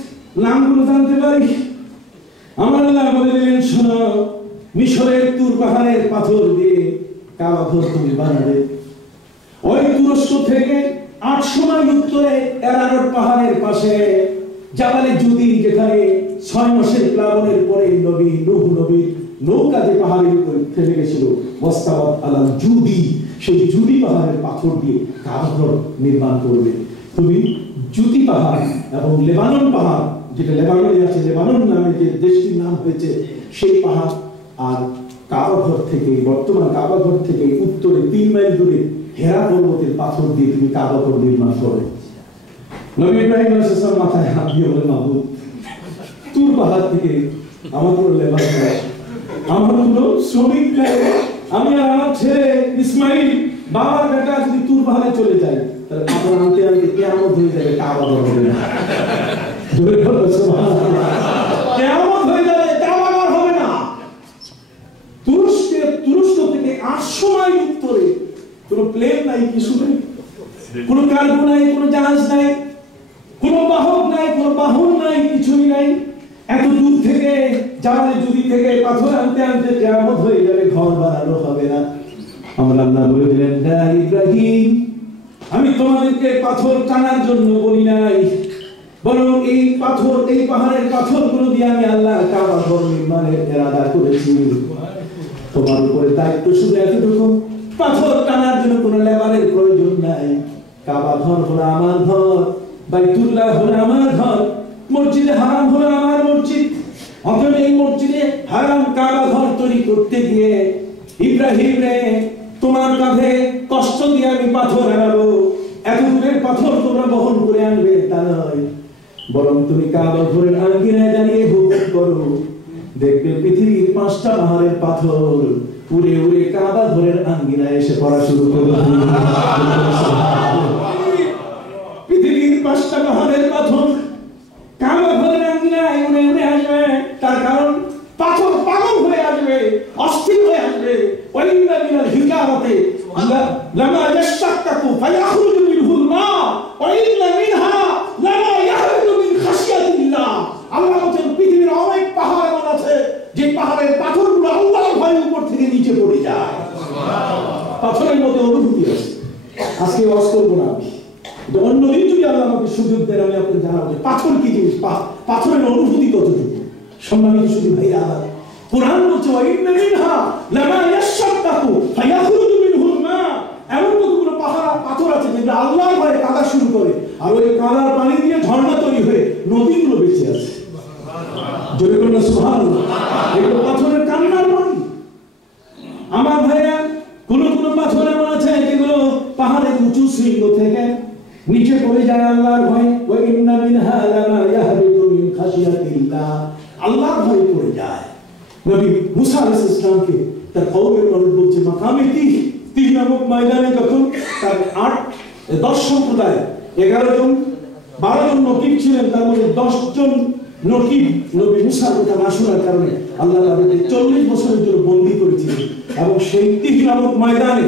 নামগুলো জানতে পারি? আমার আল্লাহ বলে দিলেন, শোনো মিশরের তুর পাহাড়ের পাথর দিয়ে কাবা ঘর তুমি বানাবে। ওই তুরস্ক থেকে 800 মাইল উত্তরে এরারত পাহাড়ের পাশে জাবালে জুদি, যেখানে 6 মাসের প্লাবনের পরে নবী নূহ নবী নৌকা যে পাহাড়ের উপরে থেমে গেছিল, ওয়াস্তাওয়াত আলাল জুদি, সেই জুদি পাহাড়ের পাথর দিয়ে কাবা ঘর নির্মাণ করবে। তুমি জুদি পাহাড় এবং লেবানন পাহাড়, যেটা লেবাননে আছে, লেবানন নামে যে দেশটির নাম হয়েছে, সেই পাহাড় আর কাবা ঘর থেকে, বর্তমান কাবা ঘর থেকে উত্তরে 3 মাইল দূরে হেরা পর্বতের পাথর দিয়ে তুমি কাবা ঘর নির্মাণ করবে। নবী ইব্রাহিম আলাইহিস সালাম মাথায় হাত দিয়ে বলেন, মাবুদ তুর পাহাড় থেকে আমার কোনো লেবার নাই, আমার কোনো শ্রমিক নাই, আমি আর আমার ছেলে ইসমাইল বাবার বেটা যদি তুর পাহাড়ে চলে যায় তাহলে পাথর আনতে আনতে কিয়ামত হয়ে যাবে, কাবা ঘর হবে না। জোরে বলো সুবহানাল্লাহ। কিয়ামত হয়ে যাবে, কাবা ঘর হবে না। তুরস্ক থেকে 800 মাইল উত্তরে কোনো প্লেন নাই, কিছু নেই, কোনো কার্গো নাই, কোনো জাহাজ নাই, কোনো বাহক নাই, কোনো বাহন নাই, কিছুই নাই। এত দূর থেকে জাবালে জুদি থেকে পাথর আনতে আনতে কিয়ামত হয়ে যাবে, ঘর বানানো হবে না। আমার আল্লাহ বলে দিলেন, না ইব্রাহিম, আমি তোমাদেরকে পাথর টানার জন্য বলি নাই, বরং এই পাথর, এই পাহাড়ের পাথরগুলো দিয়ে আমি আল্লাহ কাবা ঘর নির্মাণের ইরাদা করেছি। তোমার উপরে দায়িত্ব শুধু এতটুকু, পাথর টানার জন্য কোনো লেবারের প্রয়োজন নাই। কাবা ঘর হলো আমার ঘর, বাইতুল্লাহ হলো আমার ঘর, মসজিদে হারাম হলো আমার মসজিদ। অতএব এই মসজিদে হারাম কাবা ঘর তৈরি করতে গিয়ে ইব্রাহিম রে, তোমার কাঁধে কষ্ট দিয়ে আমি পাথর আনাবো। এত দূরের পাথর তোমরা বহন করে আনবে তা নয়, বরং তুমি কাবা ঘরের আঙ্গিনায় দাঁড়িয়ে হুকুম করো, দেখবে পৃথিবীর 5টা পাহাড়ের পাথর উড়ে উড়ে কাবা ঘরের আঙ্গিনায় এসে পড়া শুরু করবে। পৃথিবীর 5টা পাহাড়ের পাথর কাবা ঘরের আঙ্গিনায় উড়ে উড়ে আসবে। তার কারণ পাথর পাগল হয়ে আসবে, অস্থির হয়ে আসবে। ওয়াইন্না মিনাল হিজারাতি লামা ইয়াশাক্কাকু ফায়াখরুজু মিনহুল মা ওয়াইন্না মিনহা লামা ইয়াহরুজু মিন খাশিয়াতিল্লাহ। আল্লাহ বলেন পৃথিবীর অনেক পাহাড় এমন আছে যে পাহাড়ের পাথরগুলো আল্লাহর ভয়ে উপর থেকে নিচে পড়ে যায়। পাথরের মধ্যে অনুভূতি আছে। আজকে ওয়াজ করব না আমি, এটা অন্যদিন যদি আল্লাহ আমাকে সুযোগ দেন আমি আপনাকে জানাবো পাথর কি জিনিস, পাথরের অনুভূতি কতটুকু। সম্মানিত শুধু ভাইরা, কুরআন বলছে ওয়াইন্না মিনহা লামা ইয়াশাক্কাকু ফায়াখরুজু মিনহুল মা। এমন কতগুলো পাথর আছে যেগুলো আল্লাহর ভয়ে কাদা শুরু করে, আর ওই কাদার পানি দিয়ে ঝর্ণা তৈরি হয়ে নদীগুলো বেঁচে আছে। জোরে বলুন সুবহানাল্লাহ। এগুলো পাথরের কান্নার পানি। আমার ভাইরা, কোন কোন পাথর এমন আছে যেগুলো পাহাড়ের উঁচু শৃঙ্গ থেকে নিচে পড়ে যায় আল্লাহর ভয়ে। ওয়াইন্না মিনহা লামা ইয়াহবিতু মিন খাশিয়াতিল্লাহ, আল্লাহর ভয়ে পড়ে যায়। নবী মুসা আলাইহিস সালামকে তার কওমের মানুষ বলছে মাকামে তিহ নামক ময়দানে যখন তার 10 সম্প্রদায় 11 জন 12 জন নকিব ছিলেন, তার মধ্যে 10 জন নকিব নবী মুসার কথা না শোনার কারণে আল্লাহ তাদেরকে 40 বছরের জন্য বন্দী করেছিলেন। এবং সেই তিহ নামক ময়দানে,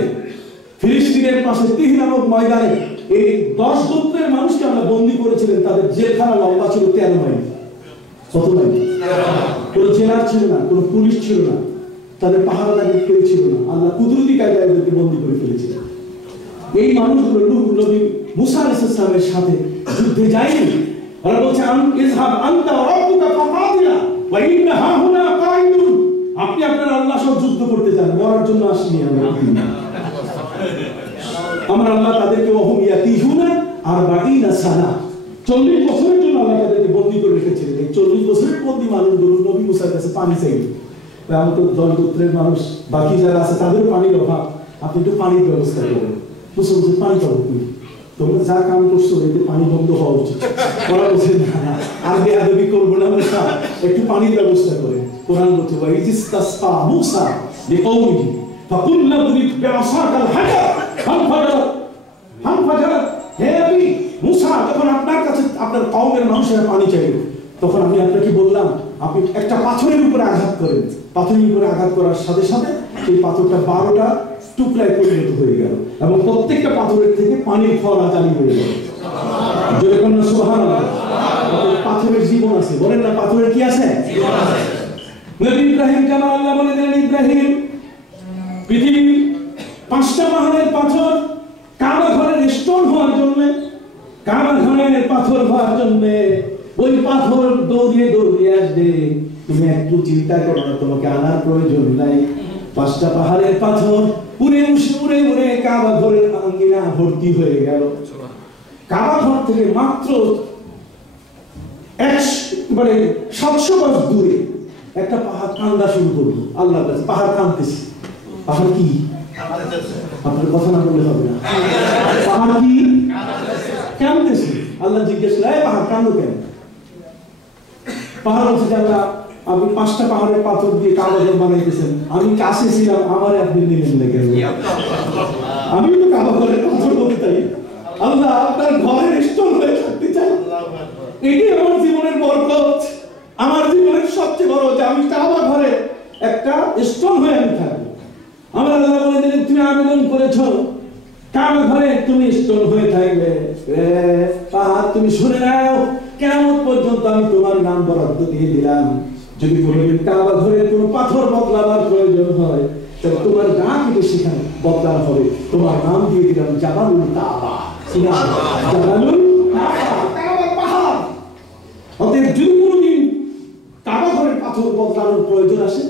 ফিলিস্তিনের পাশে তিহ নামক ময়দানে এই 10 গোত্রের মানুষকে আমরা বন্দী করেছিলেন। তাদের জেলখানা লম্বা ছিল 13 মাইল। কত মাইল? কোন জেলার ছিল না, কোন পুলিশ ছিল না, তাদের পাহারাদার কেউ ছিল না। আল্লাহ কুদরতি কায়দায় এদেরকে বন্দী করে ফেলেছিলেন। এই মানুষগুলো নবী মুসা আলাইহিস সালামের সাথে যুদ্ধে যায়নি। ওরা বলছে ইযহাব আনতা ওয়া রাব্বুকা ফাকাতিলা ওয়া ইন্না হাহুনা কাঈদুন। আপনি আপনার আল্লাহ সব যুদ্ধ করতে চান, মরার জন্য আসেনি আমরা। আল্লাহ তাদেরকে ওহুম ইয়াতিহুনা 40 সানা, 40 বছরের জন্য আল্লাহ তাদেরকে বন্দী করে রেখেছিলেন। এই 40 বছরের বন্দী মানুষগুলো নবী মুসার কাছে পানি চাইল। আমি তো 10 গোত্রের মানুষ, বাকি যারা আছে তাদের পানির অভাব, আপনি একটু পানির ব্যবস্থা করেন। মুসা বলছে পানি পাবো কি? তোমরা যা কাম করছো এতে পানি বন্ধ হওয়া উচিত। ওরা বলছে না, আর বেয়াদবি করবো না মুসা, একটু পানির ব্যবস্থা করেন। কোরআন বলছে ওয়াইজিস্তাসকা মুসা লিকাওমিহি ফাকুলনা দুরিব বিআসাকাল হাজার ফানফাজারাত। হে নবী মুসা, যখন আপনার কাছে আপনার কওমের মানুষেরা পানি চাইল, তখন আমি আপনাকে বললাম আপনি একটা পাথরের উপরে আঘাত করেন। পাথরের উপরে আঘাত করার সাথে সাথে সেই পাথরটা 12টা টুকরায় পরিণত হয়ে গেল এবং প্রত্যেকটা পাথরের থেকে পানির ফোয়ারা জারি হয়ে গেল। জোরে বলুন সুবহানাল্লাহ। পাথরের জীবন আছে, বলেন না পাথরের কি আছে? জীবন আছে। নবী ইব্রাহিম কেন আল্লাহ বলে দিলেন ইব্রাহিম পৃথিবীর 5টা পাহাড়ের পাথর কাবা ঘরের স্টোন হওয়ার জন্য, কাবা ঘরের পাথর হওয়ার জন্য ওই পাথর দৌড়িয়ে আসবে। তুমি একটু চিন্তা করো না, তোমাকে আনার প্রয়োজন নাই। 5টা পাহাড়ের পাথর উড়ে উড়ে কাবা ঘরের আঙ্গিনা ভর্তি হয়ে গেল। কাবা ঘর থেকে মাত্র 700 গজ দূরে একটা পাহাড় কান্দা শুরু করলো আল্লাহর কাছে। পাহাড় কাঁদতেছে। পাহাড় কি? আপনার কথা না বললে হবে না। পাহাড় কি? কাঁদতেছে। আল্লাহ জিজ্ঞেস করলেন, এই পাহাড় কাঁদো কেন? পাহাড় বলছে, আল্লাহ আপনি 5টা পাহাড়ের পাথর দিয়ে কাবা ঘর বানাইতেছেন, আমি কাছে ছিলাম, আমারে আপনি নিলেন না কেন? আমি তো কাবা ঘরের পাথর বলতে চাই, আল্লাহ আপনার ঘরের স্টোন হয়ে থাকতে চাই। এটি আমার জীবনের বরকত, আমার জীবনের সবচেয়ে বড়, যে আমি কাবা ঘরে একটা স্টোন হয়ে আমি থাকবো। আমার আল্লাহ বলে দিলেন, তুমি আবেদন করেছো কাবা ঘরে তুমি স্টোন হয়ে থাকবে, পাহাড় তুমি শুনে নাও, কিয়ামত পর্যন্ত আমি তোমার নাম বরাদ্দ দিয়ে দিলাম। যদি কোনোদিন কাবা ঘরে কোনো পাথর বদলাবার প্রয়োজন হয়, তাহলে তোমার নাম কিন্তু সেখানে বদলানো হবে, তোমার নাম দিয়ে দিলাম জাবালুল কাবা। জাবালুল কাবা পাহাড়। অতএব যদি কোনোদিন কাবা ঘরের পাথর বদলানোর প্রয়োজন আসে,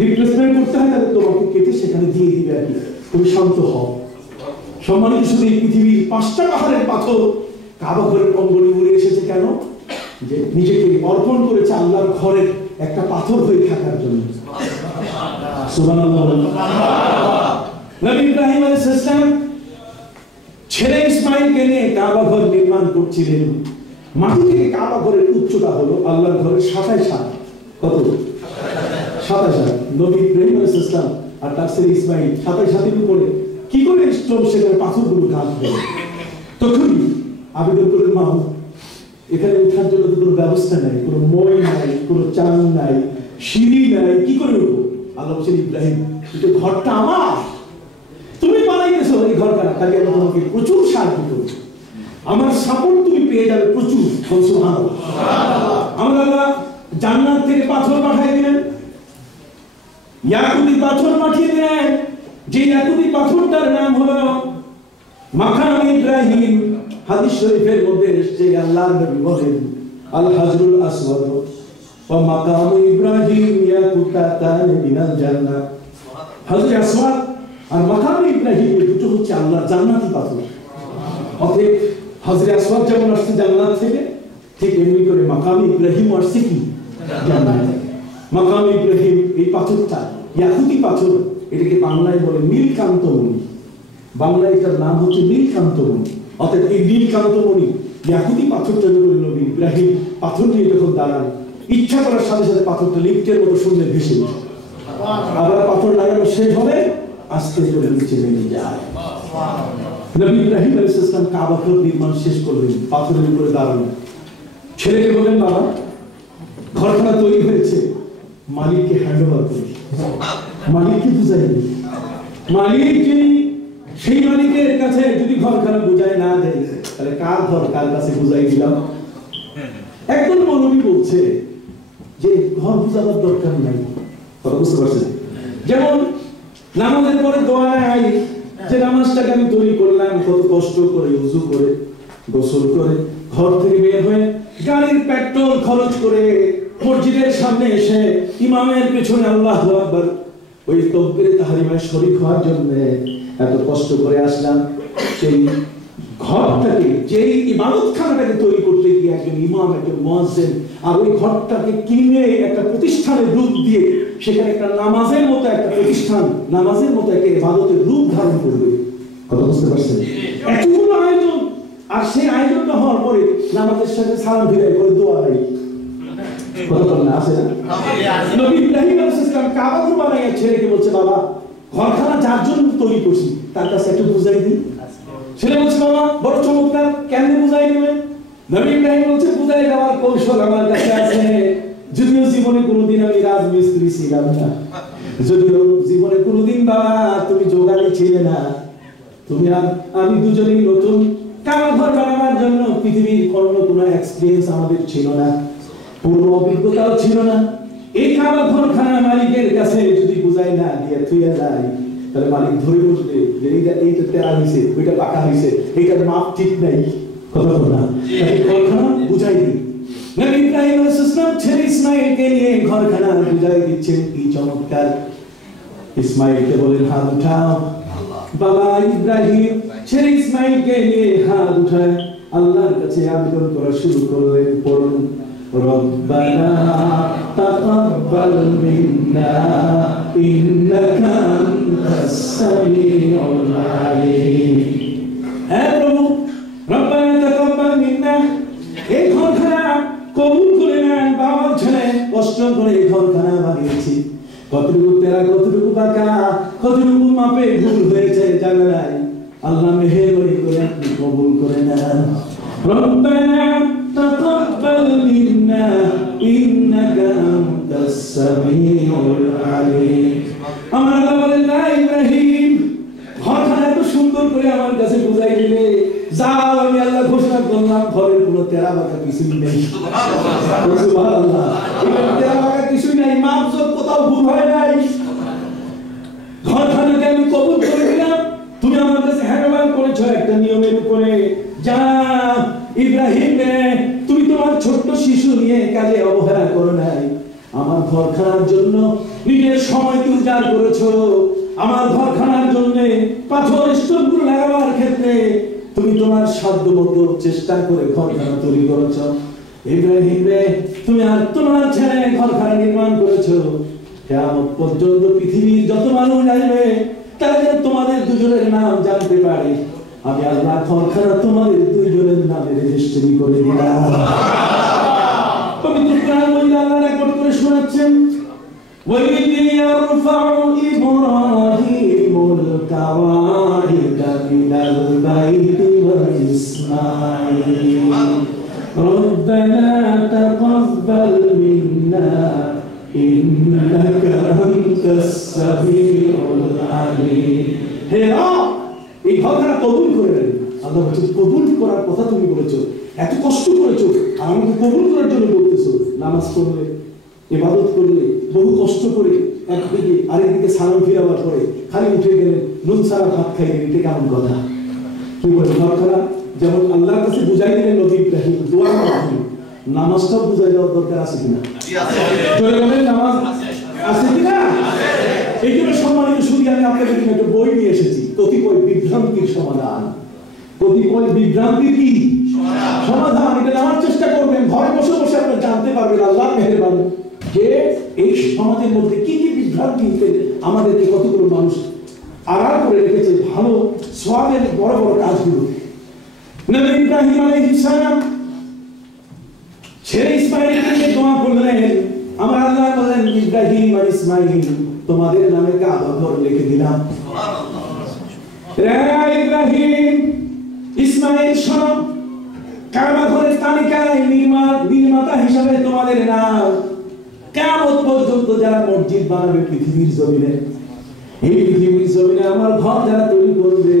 রিপ্লেসমেন্ট করতে হয়, তাহলে তোমাকে কেটে সেখানে দিয়ে দিবে আর কি, তুমি শান্ত হও। সম্মানিত শুধু এই পৃথিবীর 5টা পাহাড়ের পাথর কাবা ঘরের অঙ্গনে উড়ে এসেছে কেন? যে নিজেকে অর্পণ করেছে আল্লাহর ঘরের একটা পাথর হয়ে থাকার জন্য। সুবহানাল্লাহ। নবী ইব্রাহিম আলাইহিস সালাম ছেলে ইসমাঈলকে নিয়ে কাবা ঘর নির্মাণ করছিলেন। মাটি থেকে কাবা ঘরের উচ্চতা হলো আল্লাহর ঘরের 27 হাত। কত? 27 হাত। নবী ইব্রাহিম আলাইহিস সালাম আর তার ছেলে ইসমাঈল 27 হাতের উপরে কি করে স্টোন সেখানে পাথরগুলো গাঁথবে? তখন আবেদন করলেন, মাহবুব এখানে ওঠার জন্য তো কোনো ব্যবস্থা নাই, কোনো মই নাই, কোনো চাং নাই, সিঁড়ি নাই, কি করে উঠবো? আল্লাহ বলছেন, ইব্রাহিম এটা ঘরটা আমার, তুমি বানাইতেছো এই ঘরটা, তাহলে আমি তোমাকে প্রচুর সাহায্য করবো, আমার সাপোর্ট তুমি পেয়ে যাবে প্রচুর। সুবহানাল্লাহ। আমরা আল্লাহ জান্নাত থেকে পাথর পাঠিয়ে দিলেন, ইয়াকুতি পাথর পাঠিয়ে দিলেন, যে ইয়াকুতি পাথরটার নাম হলো মাকাম ইব্রাহিম। হাদিস শরীফের মধ্যে এসেছে, আল্লাহর নবী বলেন, আল হাজরুল আসওয়াদ ওয়া মাকাম ইব্রাহিম ইয়াকুতাতান মিনাল জান্নাহ। হযরত আসওয়াদ আর মাকাম ইব্রাহিম দুটো হচ্ছে আল্লাহর জান্নাতি পাথর। অতএব হযরত আসওয়াদ যেমন আসছে জান্নাত থেকে, ঠিক এমনি করে মাকাম ইব্রাহিম আসছে কি? জান্নাত থেকে। মাকাম ইব্রাহিম এই পাথরটা ইয়াকুতি পাথর, এটাকে বাংলায় বলে নীলকান্তমণি। বাংলায় এটার নাম হচ্ছে নীলকান্তমণি। অর্থাৎ এই নীলকান্তমণি ইয়াকুতি পাথরটা করে নবী ইব্রাহিম পাথর নিয়ে যখন দাঁড়ান, ইচ্ছা করার সাথে সাথে পাথরটা লিফটের মতো শূন্যে ভেসে ওঠে। আবার পাথর লাগানো শেষ হবে, আস্তে করে নিচে নেমে যায়। নবী ইব্রাহিম আলাইহিস সালাম কাবা ঘর নির্মাণ শেষ করলেন, পাথরের উপরে দাঁড়ালেন। ছেলেকে বললেন, বাবা ঘরখানা তৈরি হয়েছে, মালিককে হ্যান্ডওভার করি। মালিককে বুঝাই, মালিক যিনি, সেই মালিকের কাছে যদি ঘরখানা বুঝাই না দেয়, তাহলে কার ঘর কার কাছে বুঝাই দিলাম? একজন মৌলবী বলছে যে ঘর বুঝাবার দরকার নাই। কথা বুঝতে পারছেন? যেমন নামাজের পরে দোয়া নাই, যে নামাজটাকে আমি তৈরি করলাম কত কষ্ট করে, ওযু করে, গোসল করে, ঘর থেকে বের হয়ে গাড়ির পেট্রোল খরচ করে মসজিদের সামনে এসে ইমামের পেছনে আল্লাহু আকবার ওই তাকবীরে তাহরিমায় শরীক হওয়ার জন্য এত কষ্ট করে আসলাম। সেই ঘরটাকে, যেই ইবাদতখানাটাকে তৈরি করতে গিয়ে একজন ইমাম, একজন মুয়াজ্জিন, আর ওই ঘরটাকে কিনে একটা প্রতিষ্ঠানের রূপ দিয়ে সেখানে একটা নামাজের মতো একটা প্রতিষ্ঠান, নামাজের মতো একটা ইবাদতের রূপ ধারণ করবে। কথা বুঝতে পারছেন? এতগুলো আয়োজন, আর সেই আয়োজনটা হওয়ার পরে নামাজের সাথে সালাম ফিরাই করে দোয়া নাই। কথা বলেন, আছে না? নবী ইব্রাহিম আলাইহিস সালাম কাবা ঘর বানাইয়া ছেলেকে বলছে, বাবা ঘরখানা যার জন্য তৈরি করছি তার কাছে একটু বুঝাই দিই। ছেলে বলছে, বাবা বড় চমৎকার, কেমনে বুঝাই দিবেন? নবী ইব্রাহিম বলছে, বুঝাই দেওয়ার কৌশল আমার কাছে আছে। যদিও জীবনে কোনোদিন আমি রাজমিস্ত্রি ছিলাম না, যদিও জীবনে কোনোদিন বাবা তুমি যোগালি ছিলে না, তুমি আর আমি দুজনেই নতুন, কাবা ঘর বানাবার জন্য পৃথিবীর অন্য কোনো এক্সপেরিয়েন্স আমাদের ছিল না, পূর্ব অভিজ্ঞতাও ছিল না। এই কাবা ঘরখানা মালিকের কাছে যদি বুঝাই না দিয়ে থুইয়া যায়, তাহলে মালিক ধরে বসবে যে এইটা তেরা হয়েছে, ওইটা পাকা হয়েছে, এইটার মাপ ঠিক নাই। কথা বল না, ঘরখানা বুঝাই দিই। নবী ইব্রাহিম আলাইহিস সালাম ছেলে ইসমাঈলকে নিয়ে ঘরখানা বুঝাই দিচ্ছেন, কি চমৎকার। ইসমাঈলকে বলেন, হাত উঠাও। বাবা ইব্রাহিম ছেলে ইসমাঈলকে নিয়ে হাত উঠায় আল্লাহর কাছে আবেদন করা শুরু করলেন। পড়ুন, রব্বানা তাকাব্বাল মিন্না ইন্নাকা আনতাস সামিউল আলিম। হে প্রভু, রব্বানা তাকাব্বাল মিন্না, এই ঘরখানা কবুল করে নেন। বাবা ছেলে কষ্ট করে এই ঘরখানা বানিয়েছি, কতটুকু তেরা, কতটুকু বাঁকা, কতটুকু মাপে ভুল হয়েছে জানা নাই। আল্লাহ মেহেরবানি করে আপনি কবুল করে নেন। রব্বানা তাকাব্বাল মিন্না ইন্নাকা আনতাস সামিউল আলিম। আমার আল্লাহ বলেন, না ইব্রাহিম, ঘরখানা এত সুন্দর করে আমার কাছে বুঝাই দিলে, যাও আমি আল্লাহ ঘোষণা করলাম ঘরের কোনো তেরা বাঁকা কিছুই নেই। সুবহানাল্লাহ, তেরা বাঁকা কিছুই নাই, মাপজোক কোথাও ভুল হয় নাই। ঘরখানাকে আমি কবুল করে দিলাম, তুমি আমার কাছে হ্যান্ডওভার করেছো একটা নিয়মের উপরে। যা ইব্রাহিম রে, তুমি তোমার ছোট্ট শিশু নিয়ে কাজে অবহেলা করো নাই। আমার ঘরখানার জন্য নিজের সময় তুমি উজাড় করেছো। আমার ঘরখানার জন্য পাথর স্তম্ভ লাগাবার ক্ষেত্রে তুমি তোমার সাধ্য মতো চেষ্টা করে ঘরখানা তৈরি করেছো। ইব্রাহিম রে, তুমি আর তোমার ছেলে ঘরখানা নির্মাণ করেছো। কিয়ামত পর্যন্ত পৃথিবীর যত মানুষ আসবে তারা যেন তোমাদের দুজনের নাম জানতে পারে। আমি আল্লাহ ঘরখানা তোমাদের দুইজনের নামে রেজিস্ট্রি করে দিলাম। পবিত্র কোরআন বলে আল্লাহ রেকর্ড করে শোনাচ্ছেন, وَإِذْ يَرْفَعُ إِبْرَاهِيمُ الْقَوَاعِدَ مِنَ الْبَيْتِ وَإِسْمَاعِيلُ رَبَّنَا تَقَبَّلْ مِنَّا إِنَّكَ أَنْتَ السَّمِيعُ الْعَلِيمُ। হে রব, এই ঘরখানা কবুল করে নেন। আল্লাহ বলছেন, কবুল করার কথা তুমি বলেছো, এত কষ্ট করেছো, আর আমাকে কবুল করার জন্য বলতেছো। নামাজ পড়লে, ইবাদত করলে, বহু কষ্ট করে একদিকে আরেকদিকে সালাম ফিরাবার পরে খালি উঠে গেলেন, নুন সারা ভাত খাইলেন, এটা কেমন কথা? কি বলে ঘরখানা যেমন আল্লাহর কাছে বুঝাই দিলেন নবী ইব্রাহিম দোয়ার মাধ্যমে, নামাজটাও বুঝাই দেওয়ার দরকার আছে কিনা? চলে গেলেন, নামাজ আছে কিনা? এই জন্য সম্মানিত শুধু আমি আপনাদের জন্য একটা বই নিয়ে এসেছি, কতিপয় বিভ্রান্তির সমাধান। কতিপয় বিভ্রান্তির কি সমাধান, এটা নেওয়ার চেষ্টা করবেন। ঘরে বসে বসে আপনি জানতে পারবেন আল্লাহ মেহেরবান যে এই সমাজের মধ্যে কি কি বিভ্রান্তি আমাদেরকে কতগুলো মানুষ আড়াল করে রেখেছে ভালো সওয়াবের বড় বড় কাজগুলো। নবী ইব্রাহিম আলাইহিস সালাম ছেলে ইসমাঈলকে দোয়া করলেন। আমার আল্লাহ বলেন, ইব্রাহিম আর ইসমাঈল তোমাদের নামে কাবা ঘর লিখে দিলাম। সুবহানাল্লাহ। রে ইব্রাহিম ইসমাঈল শোনো, কাবা ঘরের তালিকায় নির্মাতা হিসাবে তোমাদের নাম। কিয়ামত পর্যন্ত যারা মসজিদ বানাবে পৃথিবীর জমিনে, এই পৃথিবীর জমিনে আমার ঘর যারা তৈরি করবে,